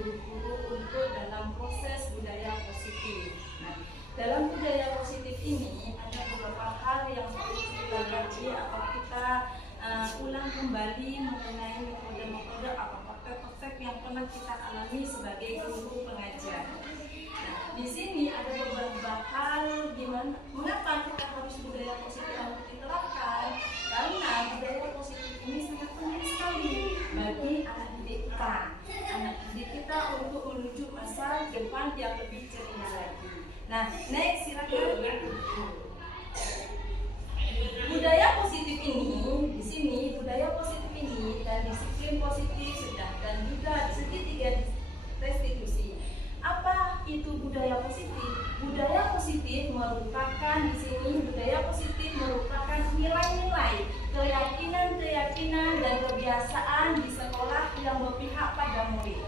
guru-guru untuk dalam proses budaya positif. Nah, dalam budaya positif ini ada beberapa hal yang perlu kita kaji atau kita ulang kembali mengenai metode-metode atau praktek-praktek yang pernah kita alami sebagai guru pengajar. Nah, di sini ada beberapa hal mengapa kita harus budaya positif untuk diterapkan, karena budaya positif ini sangat penting sekali bagi anak didik kita. Anak didik kita untuk menuju masa depan yang lebih ceria lagi. Nah, next silakan. Budaya positif ini, di sini budaya positif ini dan disiplin positif sudah, dan juga segitiga restitusi. Apa itu budaya positif? Budaya positif merupakan di sini budaya positif merupakan nilai-nilai, keyakinan dan kebiasaan di sekolah yang berpihak pada murid.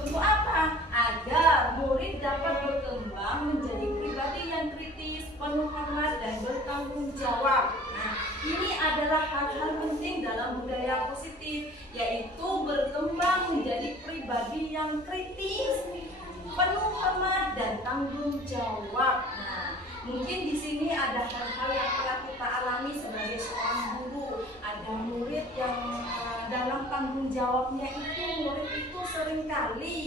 Untuk apa? Agar murid dapat berkembang menjadi pribadi yang kritis, penuh hormat dan bertanggung jawab. Nah, ini adalah hal-hal penting dalam budaya positif, yaitu berkembang menjadi pribadi yang kritis, penuh hormat dan tanggung jawab. Nah, mungkin di sini ada hal-hal yang telah kita alami sebagai seorang guru. Ada murid yang dalam tanggung jawabnya itu, murid itu seringkali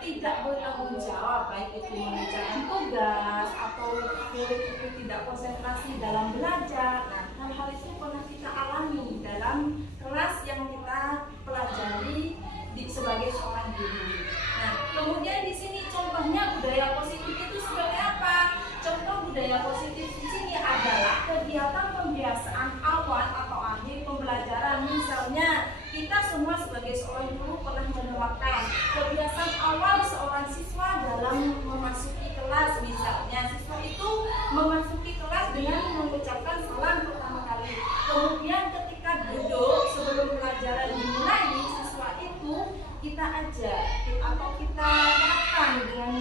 tidak bertanggung jawab, baik itu mengerjakan tugas atau murid itu tidak konsentrasi dalam belajar. Nah, hal-hal itu pernah kita alami dalam kelas yang kita pelajari sebagai seorang guru. Nah, kemudian di sini contohnya budaya positif itu seperti apa? Contoh budaya positif di sini adalah kegiatan pembiasaan awal atau akhir pembelajaran. Misalnya, kita semua sebagai seorang guru pernah menerapkan kebiasaan awal seorang siswa dalam memasuki kelas. Misalnya, siswa itu memasuki kelas dengan mengucapkan salam pertama kali. Kemudian ketika duduk sebelum pelajaran dimulai, siswa itu kita ajak atau kita terapkan dengan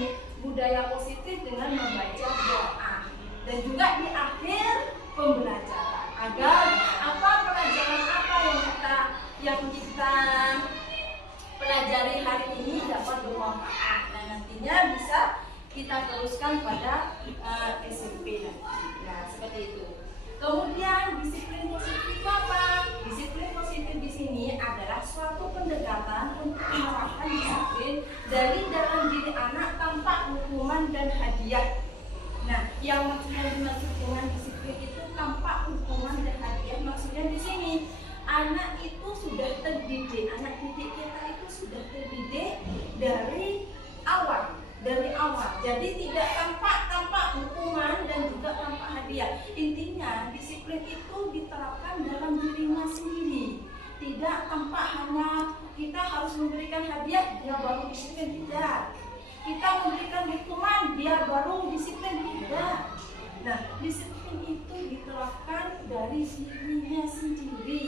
budaya positif dengan membaca doa, dan juga di akhir pembelajaran agar pelajaran apa yang kita pelajari hari ini dapat bermanfaat dan nantinya bisa kita teruskan pada SMP nanti. Nah, seperti itu. Kemudian disiplin positif itu apa? Disiplin positif di sini adalah suatu pendekatan untuk menerapkan disiplin dari dalam diri anak tanpa hukuman dan hadiah. Nah, yang dimaksud dengan disiplin itu tanpa hukuman dan hadiah, maksudnya di sini anak itu sudah terdidik, anak didik kita itu sudah terdidik dari awal. Jadi tidak tanpa hukuman dan juga tanpa hadiah. Intinya disiplin itu diterapkan dalam dirinya sendiri. Tidak tanpa hanya kita harus memberikan hadiah dia baru disiplin, tidak. Kita memberikan hukuman dia baru disiplin, tidak. Nah, disiplin itu diterapkan dari dirinya sendiri,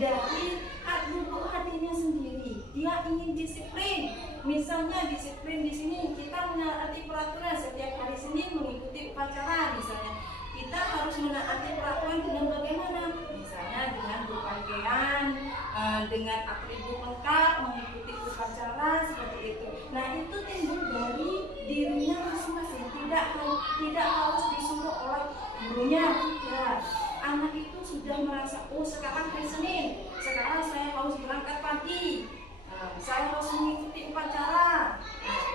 dari lubuk hatinya sendiri. Dia ingin disiplin. Misalnya disiplin di sini kita menaati peraturan setiap hari Senin mengikuti upacara. Misalnya kita harus menaati peraturan dengan bagaimana? Misalnya dengan berpakaian, dengan atribut lengkap, mengikuti upacara seperti itu. Nah, itu timbul dari dirinya masing-masing. Tidak harus disuruh oleh gurunya. Tidak. Anak itu sudah merasa, oh sekarang hari Senin, sekarang saya harus berangkat pagi, saya harus mengikuti upacara,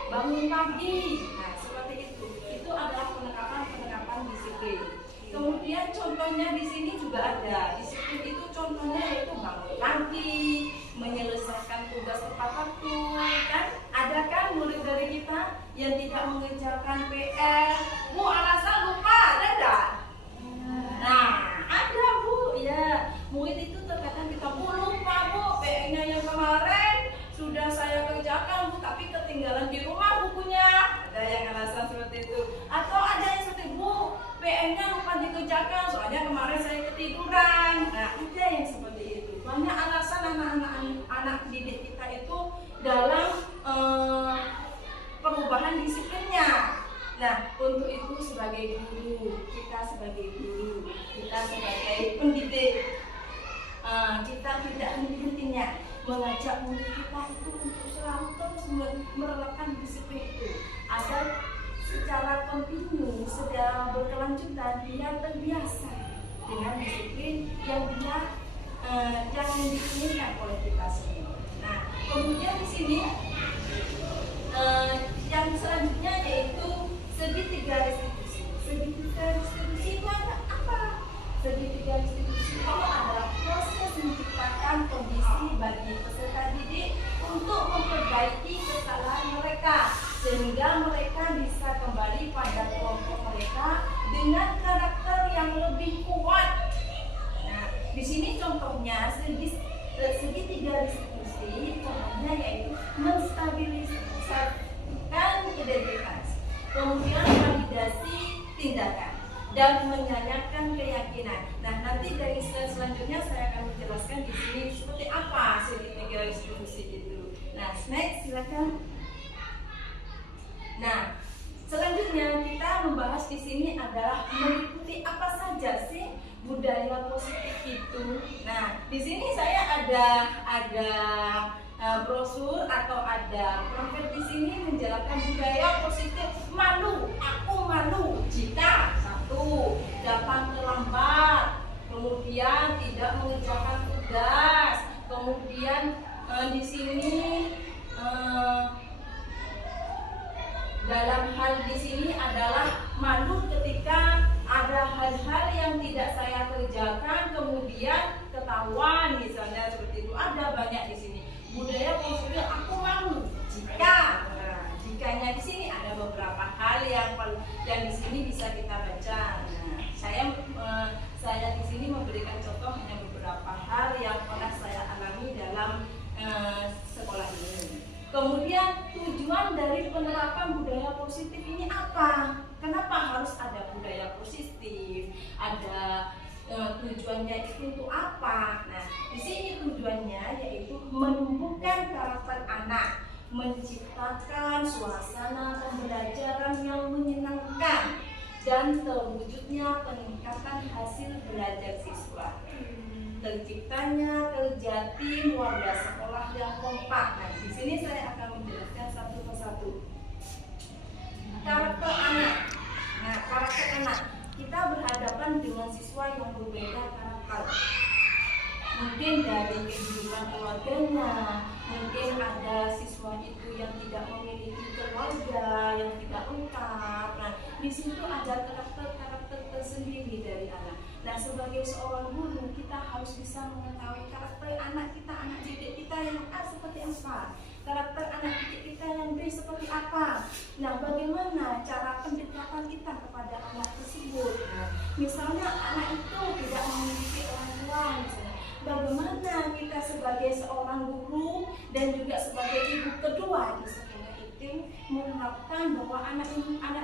bangun pagi. Nah, seperti itu. Itu adalah penerapan disiplin. Kemudian contohnya di sini juga ada disiplin itu, contohnya yaitu bangun pagi, menyelesaikan tugas tepat waktu. Kan ada kan murid dari kita yang tidak mengerjakan PR, Bu, alasan lupa, ada enggak? Nah, ada Bu, ya. Murid itu terkadang kita, Bu, lupa Bu, PR-nya yang kemarin sudah saya kerjakan Bu, tapi ketinggalan di rumah bukunya. Ada yang alasan seperti itu. Atau ada yang seperti, Bu, PR-nya lupa dikerjakan soalnya kemarin saya ketiduran. Nah, ada yang seperti itu. Banyak alasan anak didik kita itu dalam perubahan disiplinnya. Nah, untuk itu sebagai guru, kita sebagai pendidik, kita tidak henti-hentinya mengajak murid kita itu untuk selalu menerapkan disiplin itu agar secara kontinu, secara berkelanjutan dia terbiasa dengan disiplin yang diinginkan oleh kita semua. Nah, kemudian di sini yang selanjutnya yaitu segitiga restitusi. Segitiga restitusi itu apa? Segitiga restitusi itu adalah proses menciptakan kondisi bagi peserta didik untuk memperbaiki kesalahan mereka sehingga mereka bisa kembali pada kelompok mereka dengan karakter yang lebih kuat. Nah, di sini contohnya segitiga restitusi, contohnya yaitu menstabilisasikan identitas, kemudian validasi tindakan, dan menyayangkan keyakinan. Nah, nanti dari slide selanjutnya saya akan menjelaskan di sini seperti apa segitiga restitusi itu. Nah, next silakan. Nah, selanjutnya kita membahas di sini adalah mengikuti apa saja sih budaya positif itu. Nah, di sini saya ada brosur atau ada pamflet di sini menjelaskan budaya positif. Malu, aku malu jika satu datang terlambat, kemudian tidak mengerjakan tugas, kemudian di sini dalam hal di sini adalah malu ketika ada hal-hal yang tidak saya kerjakan kemudian ketahuan, misalnya seperti itu. Ada banyak di sini budaya positif aku malu jika. Nah, jikanya di sini ada beberapa hal yang di sini bisa kita baca. Nah, saya di sini memberikan contoh hanya beberapa hal yang pernah saya alami dalam sekolah ini. Kemudian tujuan dari penerapan budaya positif ini apa? Kenapa harus ada budaya positif? Ada tujuannya itu untuk apa? Nah, di sini tujuannya yaitu menumbuhkan karakter anak, menciptakan suasana pembelajaran yang menyenangkan, dan terwujudnya peningkatan hasil belajar siswa. Terciptanya kerja tim warga sekolah yang kompak. Nah, di sini saya akan menjelaskan satu persatu. Karakter anak. Nah, karakter anak. Kita berhadapan dengan siswa yang berbeda karakter. Mungkin dari kehidupan keluarganya, mungkin ada siswa itu yang tidak memiliki keluarga, yang tidak lengkap. Nah, di situ ada karakter-karakter tersendiri dari anak. Nah, sebagai seorang guru kita harus bisa mengetahui karakter anak kita, anak didik kita yang A seperti apa, karakter anak didik kita yang B seperti apa. Nah, bagaimana cara pendekatan kita kepada anak tersebut? Nah, misalnya anak itu tidak memiliki orang tua, misalnya, bagaimana kita sebagai seorang guru dan juga sebagai ibu kedua di sekolah itu menerapkan bahwa anak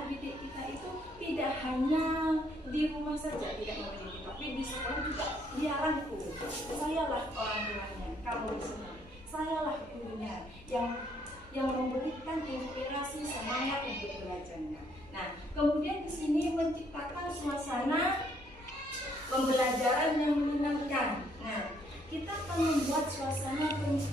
didik kita itu tidak hanya di rumah saja tidak memiliki, tapi di sekolah juga dia rangkul. Sayalah orang tuanya, kamu di sini. Sayalah gurunya yang memberikan inspirasi semangat untuk belajarnya. Nah, kemudian di sini menciptakan suasana pembelajaran yang menyenangkan. Nah, kita akan membuat suasana kelas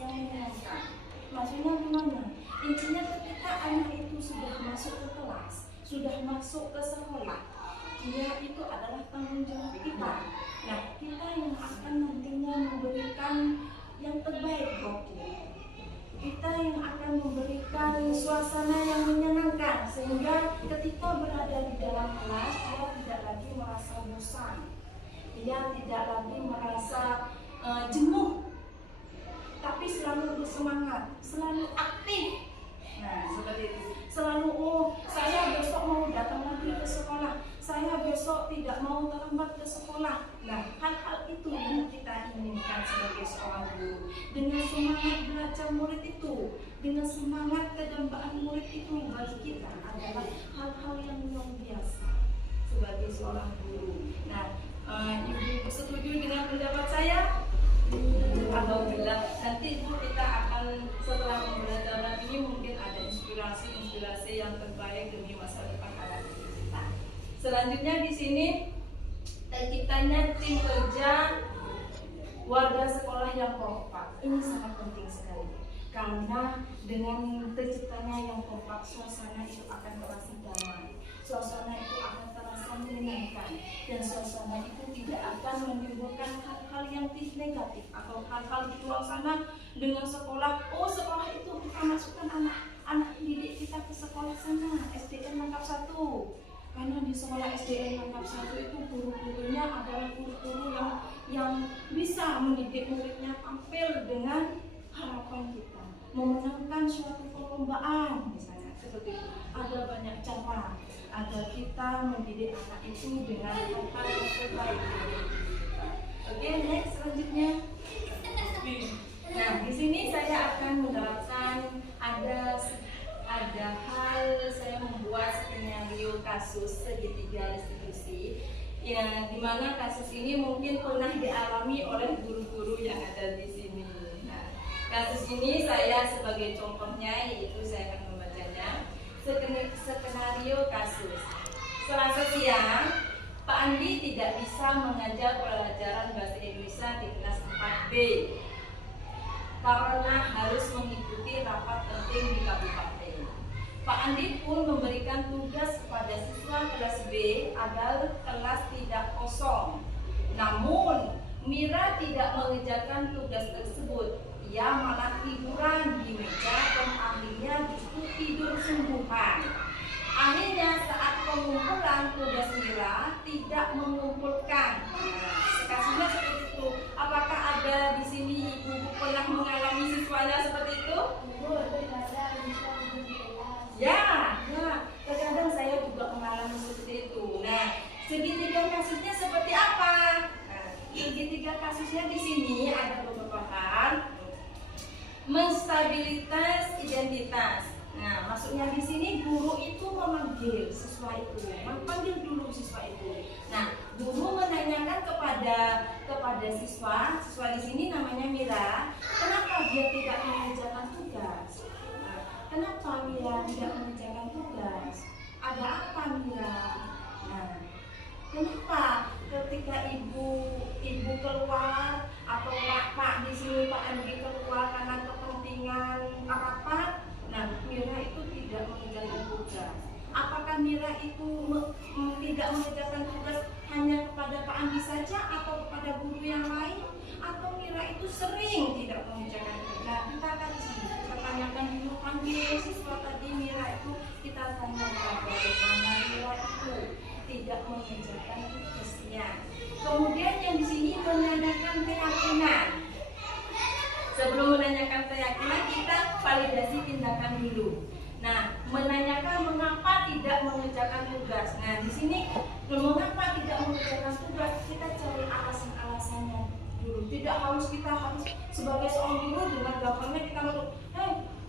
yang menyenangkan. Maksudnya gimana? Intinya ketika anak itu sudah masuk ke kelas, sudah masuk ke sekolah, dia itu adalah tanggung jawab kita. Nah, kita yang akan nantinya memberikan yang terbaik buat dia. Kita yang akan memberikan suasana yang menyenangkan sehingga ketika berada di dalam kelas dia tidak lagi merasa bosan, dia tidak lagi merasa jenuh, tapi selalu bersemangat, selalu aktif. Nah, seperti itu. Selalu, saya besok mau datang lagi ke sekolah, saya besok tidak mau terlambat ke sekolah. Nah, hal-hal itu yang kita inginkan sebagai seorang guru. Dengan semangat belajar murid itu, dengan semangat kedambaan murid itu bagi kita adalah hal-hal yang luar biasa sebagai seorang guru. Nah, Ibu setuju dengan pendapat saya? Alhamdulillah. Nanti Ibu kita akan setelah pembelajaran ini mungkin ada inspirasi yang terbaik demi masa depan anak kita. Selanjutnya di sini terciptanya tim kerja warga sekolah yang kompak. Ini sangat penting sekali. Karena dengan terciptanya yang kompak, suasana itu akan terasa damai, suasana itu akan terasa menyenangkan, dan suasana itu tidak akan menimbulkan hal-hal yang negatif atau hal-hal di luar sana. Dengan sekolah, sekolah itu kita masukkan anak didik kita ke sekolah sana, SDN lengkap 1. Karena di sekolah SDN lengkap 1 itu guru-gurunya adalah guru-guru yang bisa mendidik muridnya tampil dengan harapan kita, memenangkan suatu perlombaan misalnya seperti itu. Ada banyak cara agar kita mendidik anak itu dengan hal-hal yang terbaik. Oke, next selanjutnya. Nah, di sini saya akan menerapkan ada hal, saya membuat skenario kasus segitiga restitusi yang dimana kasus ini mungkin pernah dialami oleh guru-guru yang ada di sini. Nah, kasus ini saya sebagai contohnya, yaitu saya akan membacanya. Skenario kasus. Selasa siang, Pak Andi tidak bisa mengajar pelajaran bahasa Indonesia di kelas 4B karena harus mengikuti rapat penting di kabupaten. Pak Andi pun memberikan tugas kepada siswa kelas B agar kelas tidak kosong. Namun, Mira tidak mengerjakan tugas tersebut. Ia malah tiduran di meja dan akhirnya justru tidur sungguhan. Akhirnya saat pengumpulan tugas Mira tidak mengumpulkan. Kasusnya seperti itu. Apakah ada di sini ibu pernah mengalami siswanya seperti itu? Ya, terkadang saya juga mengalami seperti itu. Nah, segitiga kasusnya seperti apa? Nah, segitiga kasusnya di sini ada beberapa hal. Menstabilitas identitas. Nah, maksudnya di sini guru itu memanggil siswa itu, memanggil dulu siswa itu. Nah, guru menanyakan kepada siswa di sini namanya Mira, kenapa dia tidak mengerjakan tugas? Kenapa Mira tidak mengerjakan tugas? Ada apa Mira? Nah, kenapa ketika ibu keluar atau Pak di sini Pak Andi keluar karena kepentingan rapat? Nah, Mira itu tidak mengerjakan tugas. Apakah Mira itu tidak mengerjakan tugas hanya kepada Pak Andi saja atau kepada guru yang lain? Atau Mira itu sering tidak mengerjakan tugas? Nah, kita tanyakan dulu, panggil siswa tadi Mira itu, kita tanyakan bagaimana Mira itu tidak mengerjakan tugasnya. Kemudian yang di sini menanyakan keyakinan. Sebelum menanyakan keyakinan, kita validasi tindakan dulu. Nah, menanyakan mengapa tidak mengerjakan tugas. Nah, di sini mengapa tidak mengerjakan tugas, kita cari alasan-alasannya dulu. Tidak harus sebagai seorang guru dengan gampangnya kita ngomong,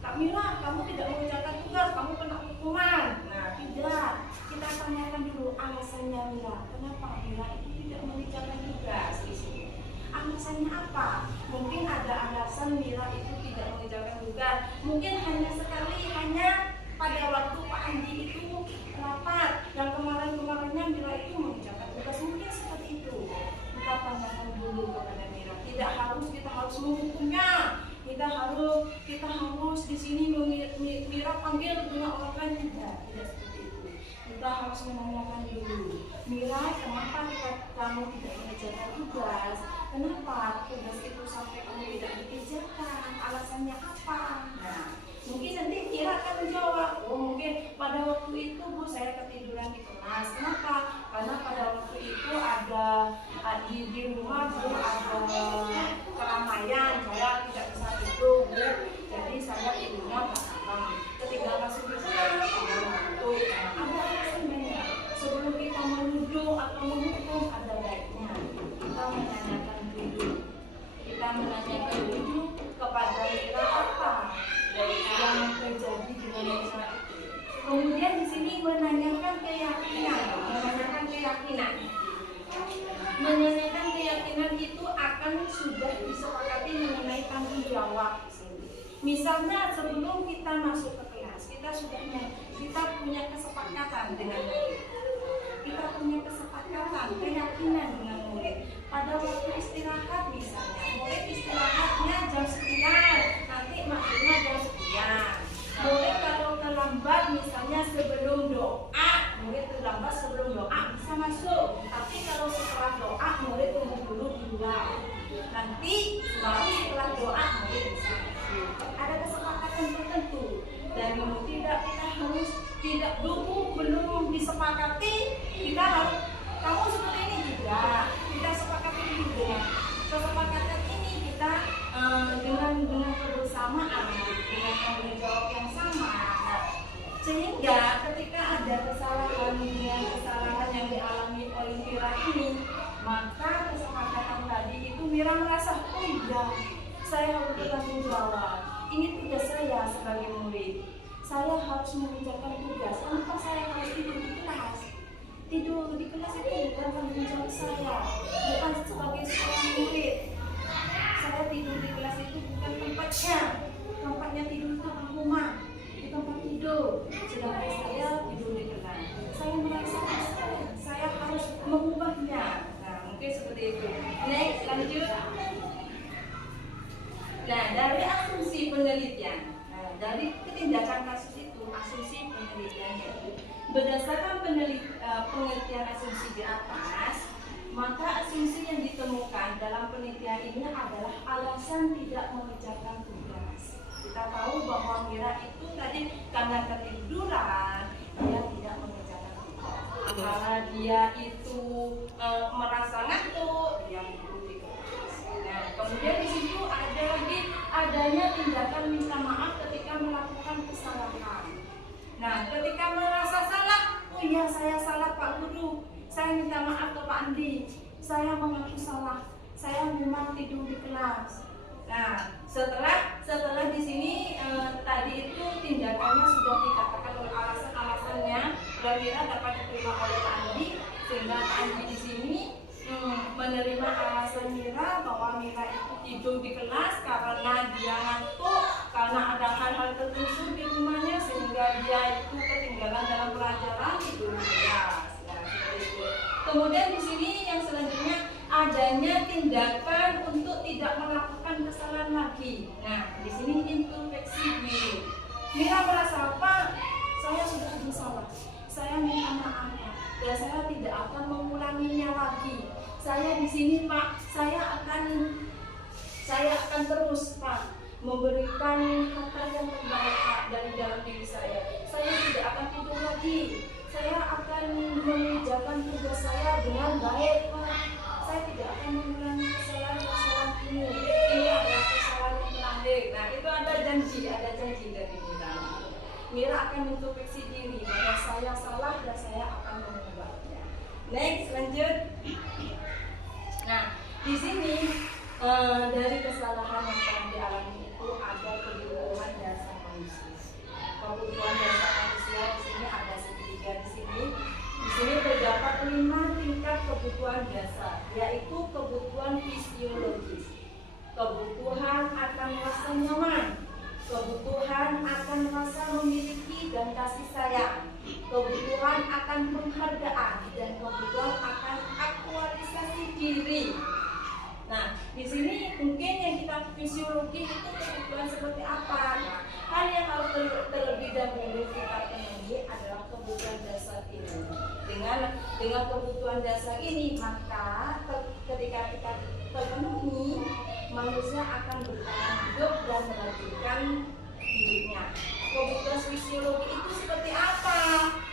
Kak Mira, kamu tidak mengerjakan tugas, kamu kena hukuman. Nah, tidak. Kita tanyakan dulu alasannya Mira. Kenapa Mira itu tidak mengerjakan tugas di sini? Alasannya apa? Mungkin ada alasan Mira itu tidak mengerjakan tugas. Mungkin hanya pada waktu Pak Andi itu rapat, yang kemarin-kemarinnya Mira itu mengerjakan tugas. Mungkin seperti itu. Kita tanyakan dulu kepada Mira. Tidak harus kita menghukumnya. Kita harus di sini Mira panggil dengan orang lain, tidak seperti itu. Kita harus menanyakan dulu, Mira, kenapa kamu tidak mengerjakan tugas? Kenapa tugas itu sampai kamu tidak dikerjakan? Alasannya apa? Nah, mungkin nanti Mira akan menjawab, mungkin pada waktu itu Bu saya ketiduran di kelas. Kenapa? Karena pada waktu itu ada di rumah Bu ada keramaian, saya tidak bisa tidur Bu. Jadi saya tidurnya belakang. Ketika masuk di kelas, ada alasan banyak. Sebelum kita menuduh atau menghukum, ada baiknya kita menanyakan dulu. Kita menanyakan dulu kepada Mira apa yang terjadi dengan Mira itu. Kemudian di sini menanyakan keyakinan. Menanyakan keyakinan itu akan sudah disepakati mengenai tanggung jawab. Misalnya sebelum kita masuk ke kelas, kita punya kesepakatan dengan murid. Kita punya kesepakatan, keyakinan dengan murid. Pada waktu istirahat misalnya, murid istirahatnya jam sekian, nanti maksudnya batasan tertentu. Dan tidak kita harus tidak dulu belum disepakati kita harus kamu seperti ini tidak. Kita sepakati dulu dengan kesepakatan ini kita dengan kebersamaan dengan tanggung jawab yang sama. Sehingga ketika ada kesalahan yang dialami oleh Mira ini, maka kesepakatan tadi itu Mira merasa, oh iya, saya harus bertanggung jawab. Ini tugas saya sebagai murid. Saya harus mengerjakan tugas. Kenapa saya harus tidur di kelas? Tidur di kelas itu bukan tanggung jawab saya, bukan sebagai seorang murid. Saya tidur di kelas itu bukan tempatnya. Tempatnya tidur itu rumah, di tempat tidur. Sedangkan saya tidur di kelas. Saya merasa saya harus mengubahnya. Nah, mungkin seperti itu. Next, lanjut. Nah, dari asumsi penelitian, dari ketindakan kasus itu, asumsi penelitian yaitu berdasarkan penelitian asumsi di atas, maka asumsi yang ditemukan dalam penelitian ini adalah alasan tidak mengerjakan tugas. Kita tahu bahwa Mira itu tadi karena ketiduran, dia tidak mengerjakan tugas. Karena dia itu merasa ngantuk, dia tidur di kelas. Nah, kemudian di situ ada lagi adanya tindakan minta maaf ketika melakukan kesalahan. Nah, ketika merasa salah, oh iya saya salah Pak Guru, saya minta maaf ke Pak Andi, saya mengaku salah, saya memang tidur di kelas. Nah, setelah di sini tadi itu tindakannya sudah dikatakan oleh alasannya, dan Mira dapat diterima oleh Pak Andi, sehingga Pak Andi di sini menerima alasan Mira bahwa Mira itu tidur di kelas karena dia ngantuk, karena ada hal-hal tertentu di rumahnya sehingga dia itu ketinggalan dalam pelajaran tidur di kelas. Nah, seperti itu. Kemudian di sini yang selanjutnya adanya tindakan untuk tidak melakukan kesalahan lagi. Nah, di sini introspeksi diri. Mira merasa apa? Saya sudah bersalah. Saya minta maaf, dan saya tidak akan mengulanginya lagi. Saya di sini Pak, saya akan terus Pak memberikan hal yang terbaik Pak dari dalam diri saya. Saya tidak akan tidur lagi. Saya akan mengerjakan tugas saya dengan baik Pak. Saya tidak akan mengulangi kesalahan ini. Ini adalah kesalahan yang terakhir. Nah, itu ada janji dari Mira. Mira akan introspeksi diri bahwa saya salah dan saya akan mengubahnya. Next, lanjut. Nah, di sini dari kesalahan yang telah dialami itu ada kebutuhan dasar manusia. Kebutuhan dasar manusia di sini ada segitiga di sini. Di sini terdapat 5 tingkat kebutuhan dasar, yaitu kebutuhan fisiologis, kebutuhan akan rasa nyaman, kebutuhan akan rasa memiliki dan kasih sayang, kebutuhan akan penghargaan, dan kebutuhan akan aktualisasi diri. Nah, di sini mungkin yang kita fisiologi itu kebutuhan seperti apa? Nah, hal yang harus terlebih dahulu kita penuhi adalah kebutuhan dasar ini. Dengan kebutuhan dasar ini, maka ketika kita terpenuhi, manusia akan bertahan hidup dan melanjutkan hidupnya. Kebutuhan fisiologi itu seperti apa?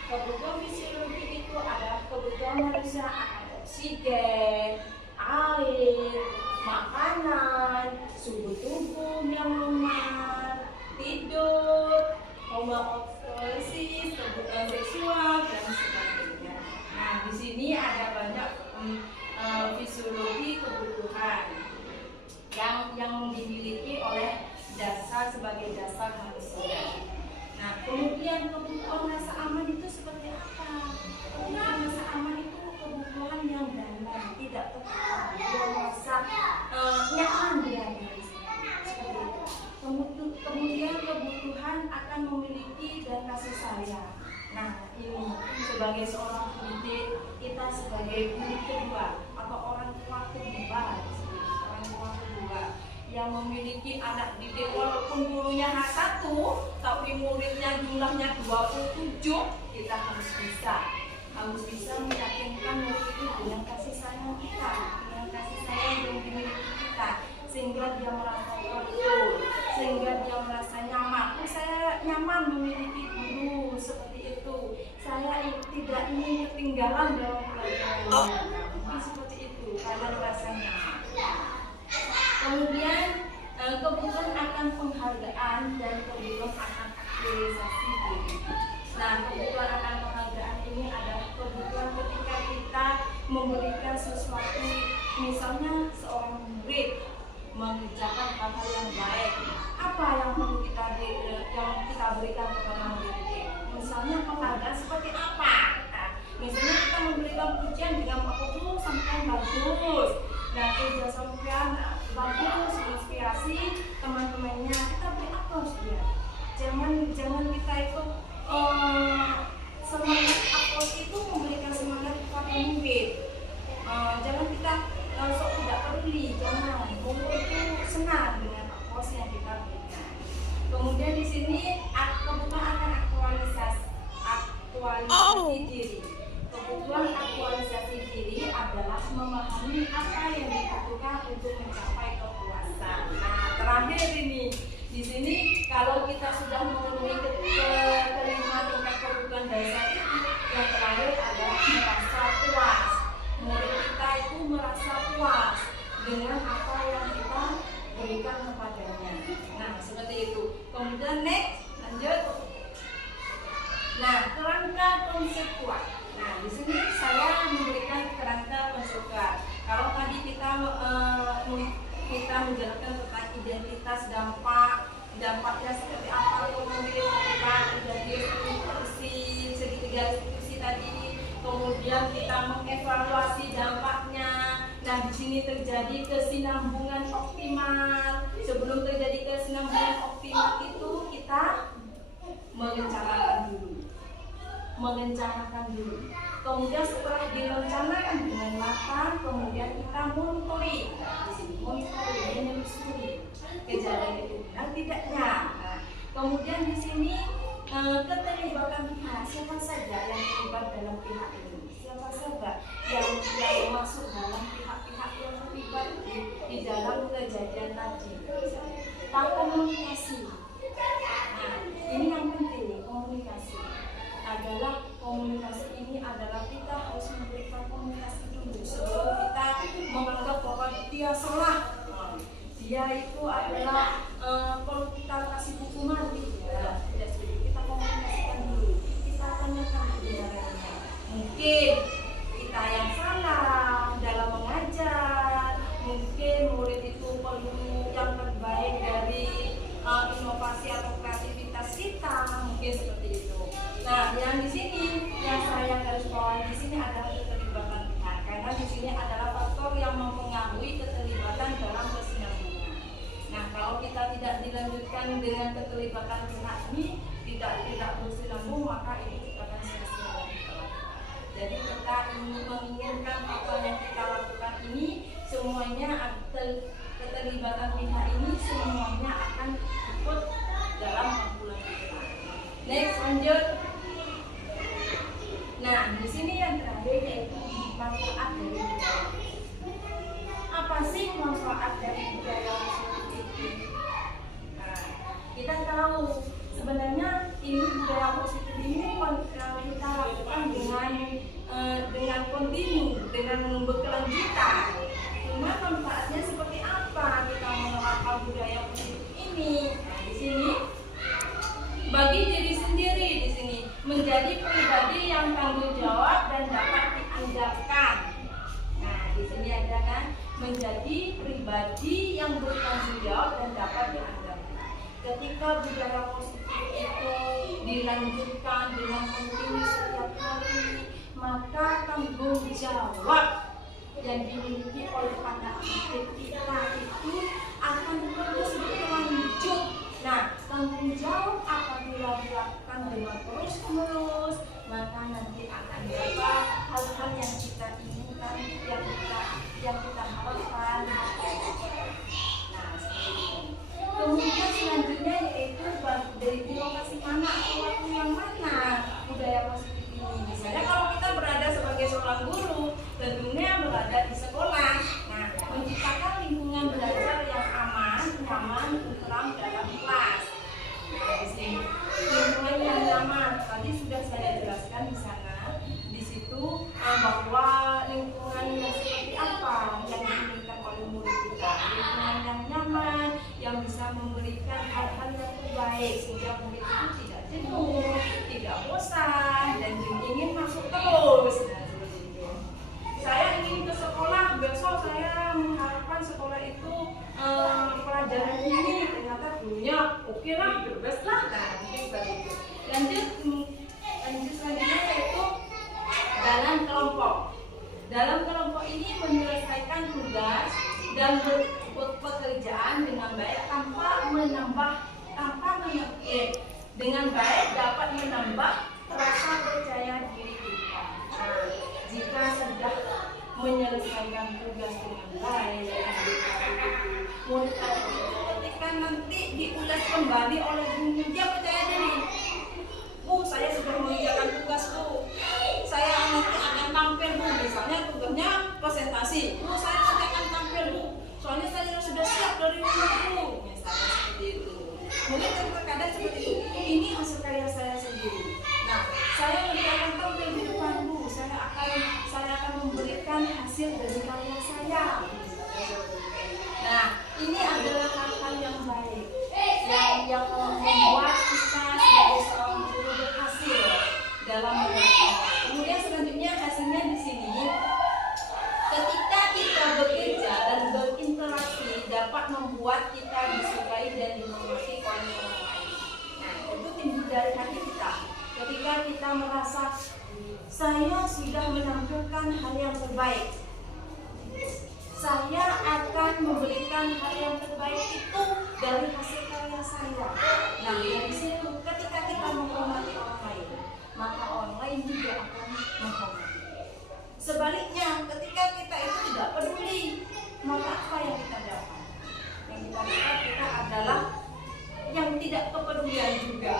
Kebutuhan fisiologi itu adalah kebutuhan manusia akan oksigen, air, makanan, suhu tubuh yang normal, tidur, homeostasis, kebutuhan seksual, dan sebagainya. Nah, di sini ada banyak fisiologi kebutuhan yang dimiliki oleh dasar sebagai dasar manusia. Nah, kemudian kebutuhan rasa aman itu seperti apa? Kebutuhan rasa aman itu kebutuhan yang damai, tidak tertekan, dia merasa nyaman berada di sini. Kemudian kebutuhan akan memiliki dan kasih sayang. Nah, ini sebagai seorang pendidik, kita sebagai guru kedua atau orang tua kedua, yang memiliki anak didik walaupun gurunya H1 tapi muridnya jumlahnya 27, kita harus bisa meyakinkan murid itu dengan kasih sayang kita, dengan kasih sayang yang dimiliki kita, sehingga dia merasa terhibur, sehingga dia merasa nyaman. ketinggalan dalam pelajaran. Mungkin seperti itu kalian rasanya. Kemudian kebutuhan akan penghargaan dan kebutuhan akan aktualisasi diri. Nah, kebutuhan akan penghargaan ini adalah kebutuhan ketika kita memberikan sesuatu, misalnya seorang murid mengerjakan hal-hal yang baik. Apa yang perlu kita berikan kepada murid itu? Misalnya penghargaan seperti apa? Nah, misalnya kita memberikan pujian dengan apa sampai bagus. Nah, kerja sampean bagus, inspirasi teman-temannya, kita beri aplaus dia. Jangan kita itu semangat aplaus itu memberikan semangat kepada murid. Jangan kita sok tidak peduli, jangan. Murid itu senang dengan aplaus yang kita berikan. Kemudian di sini kebutuhan akan aktualisasi diri. Kebutuhan aktualisasi diri adalah memahami apa yang dibutuhkan untuk mencapai kepuasan. Nah, terakhir ini di sini kalau kita sudah memenuhi kelima tingkat kebutuhan dasar itu, yang terakhir adalah merasa puas. Murid kita itu merasa puas dengan apa yang kita berikan kepadanya. Nah, seperti itu. Kemudian next, lanjut. Nah, kerangka konseptual. Nah, di sini saya memberikan kerangka konseptual. Kalau tadi kita menjelaskan tentang identitas dampaknya seperti apa, kemudian kita menjadi segitiga institusi tadi, kemudian kita mengevaluasi dampaknya. Nah, di sini terjadi kesinambungan optimal. Sebelum terjadi kesinambungan optimal itu kita merencanakan dulu. Kemudian setelah direncanakan dengan matang, kemudian kita monitoring. Nah, di sini monitoring, menelusuri kejadian itu benar tidaknya. Nah, kemudian di sini keterlibatan pihak, siapa saja yang terlibat dalam pihak ini, siapa saja yang masuk dalam pihak-pihak yang terlibat di dalam kejadian tadi. Kita komunikasi. Nah, ini yang penting, komunikasi ini adalah kita harus memberikan komunikasi dulu sebelum kita menganggap bahwa dia salah. Dia itu adalah kalau kita kasih hukuman tidak sedikit, kita komunikasikan dulu, kita tanyakan kebenarannya. Mungkin kita yang salah dalam mengajar, mungkin murid itu perlu yang terbaik dari inovasi atau kreativitas kita, mungkin seperti itu. Nah, yang di sini yang saya garis bawahi di sini adalah keterlibatan pihak, karena di sini adalah faktor yang mempengaruhi keterlibatan dalam kesinambungan. Nah, kalau kita tidak dilanjutkan dengan keterlibatan pihak ini tidak bersinambung, maka ini akan sia-sia. Jadi kita menginginkan apa yang kita lakukan ini semuanya keterlibatan pihak ini semuanya akan ikut dalam kumpulan kita. Next, lanjut. Nah, di sini yang terakhir yaitu manfaat dari budaya. Apa sih manfaat dari budaya positif ini? Nah, kita tahu sebenarnya ini budaya positif ini kita lakukan dengan kontinu, dengan berkelanjutan. Cuma manfaatnya seperti apa kita menerapkan budaya positif ini? Nah, di sini bagi diri sendiri di sini menjadi pribadi yang tanggung jawab dan dapat diandalkan. Nah, di sini ada kan menjadi pribadi yang bertanggung jawab dan dapat diandalkan. Ketika budaya positif itu dilanjutkan dengan kontinu setiap hari, maka tanggung jawab yang dimiliki oleh anak didik kita itu akan terus berlanjut. Nah, tanggung jawab apabila dilakukan dengan terus-menerus, maka nanti akan dapat hal-hal yang kita inginkan, yang kita harapkan. Nah, seperti itu. Kemudian selanjutnya yaitu dari lokasi mana atau waktu yang mana budaya positif ini. Misalnya kalau kita berada sebagai seorang guru, tentunya berada di sekolah. Nah, menciptakan lingkungan belajar yang aman, nyaman, tentram dalam kelas. Nah, di sini lingkungan yang nyaman. sehingga murid itu tidak jenuh, tidak bosan, dan ingin masuk terus. Nah, seperti itu. Saya ingin ke sekolah, besok saya mengharapkan sekolah itu pelajaran ini ternyata gurunya oke lah, bebas lah. Nah, mungkin seperti itu. Lanjut selanjutnya yaitu dalam kelompok. Dalam kelompok ini menyelesaikan tugas dan pekerjaan dengan baik dengan baik dapat menambah rasa percaya diri kita. Nah, jika sudah menyelesaikan tugas dengan baik, ketika nanti diulas kembali oleh guru, dia percaya diri. Bu, saya sudah mengerjakan tugas, Bu. Saya nanti akan tampil, Bu. Misalnya tugasnya presentasi. Bu, saya nanti akan tampil, Bu. Soalnya saya sudah siap dari rumah, Bu. Misalnya seperti itu. Mungkin terkadang seperti itu. Ini hasil karya saya sendiri. Nah, saya nanti akan tampil di depan, Bu. Saya akan memberikan hasil dari karya saya. Nah, ini adalah hal-hal yang baik, yang membuat kita sebagai seorang guru berhasil dalam belajar. Kemudian selanjutnya hasilnya di sini, ketika kita bekerja dan berinteraksi dapat membuat kita disukai dan dihormati oleh orang lain. Nah, itu timbul dari hati kita. Ketika kita merasa saya sudah menampilkan hal yang terbaik, saya akan memberikan hal yang terbaik itu dari hasil karya saya. Nah, dari situ ketika kita menghormati orang lain, maka orang lain juga akan menghormati. Sebaliknya, ketika kita itu tidak peduli, maka apa yang kita dapat? Yang kita dapat kita adalah yang tidak kepedulian juga.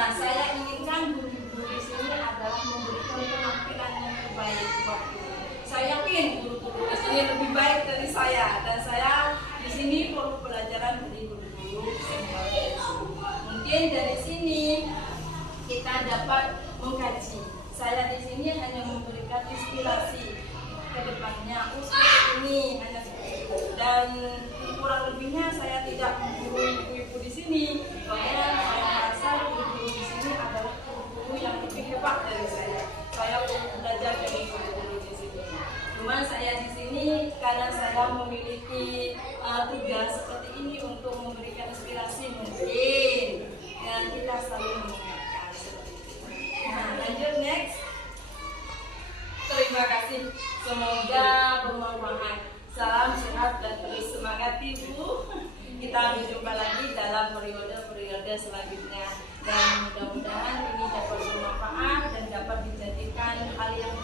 Nah, saya inginkan guru-guru di sini adalah memberikan penampilan yang terbaik buat guru. Saya yakin guru-guru di sini lebih baik dari saya, dan saya di sini perlu pelajaran dari guru-guru senior. Mungkin dari sini kita dapat mengkaji. Saya di sini hanya memberikan inspirasi ke depannya. Seperti ini hanya seperti itu. Dan kurang lebihnya saya tidak menggurui ibu-ibu di sini. Soalnya saya merasa guru-guru di sini adalah guru yang lebih hebat dari saya. Saya perlu belajar dari guru-guru di sini. Cuman saya di sini karena saya memiliki tugas seperti ini untuk memberikan inspirasi mungkin, dan kita selalu mengingatkan seperti itu. Nah, lanjut next. Terima kasih. Semoga bermanfaat. Salam sehat dan terus semangat Ibu. Kita berjumpa lagi dalam periode selanjutnya, dan mudah-mudahan ini dapat bermanfaat dan dapat dijadikan hal yang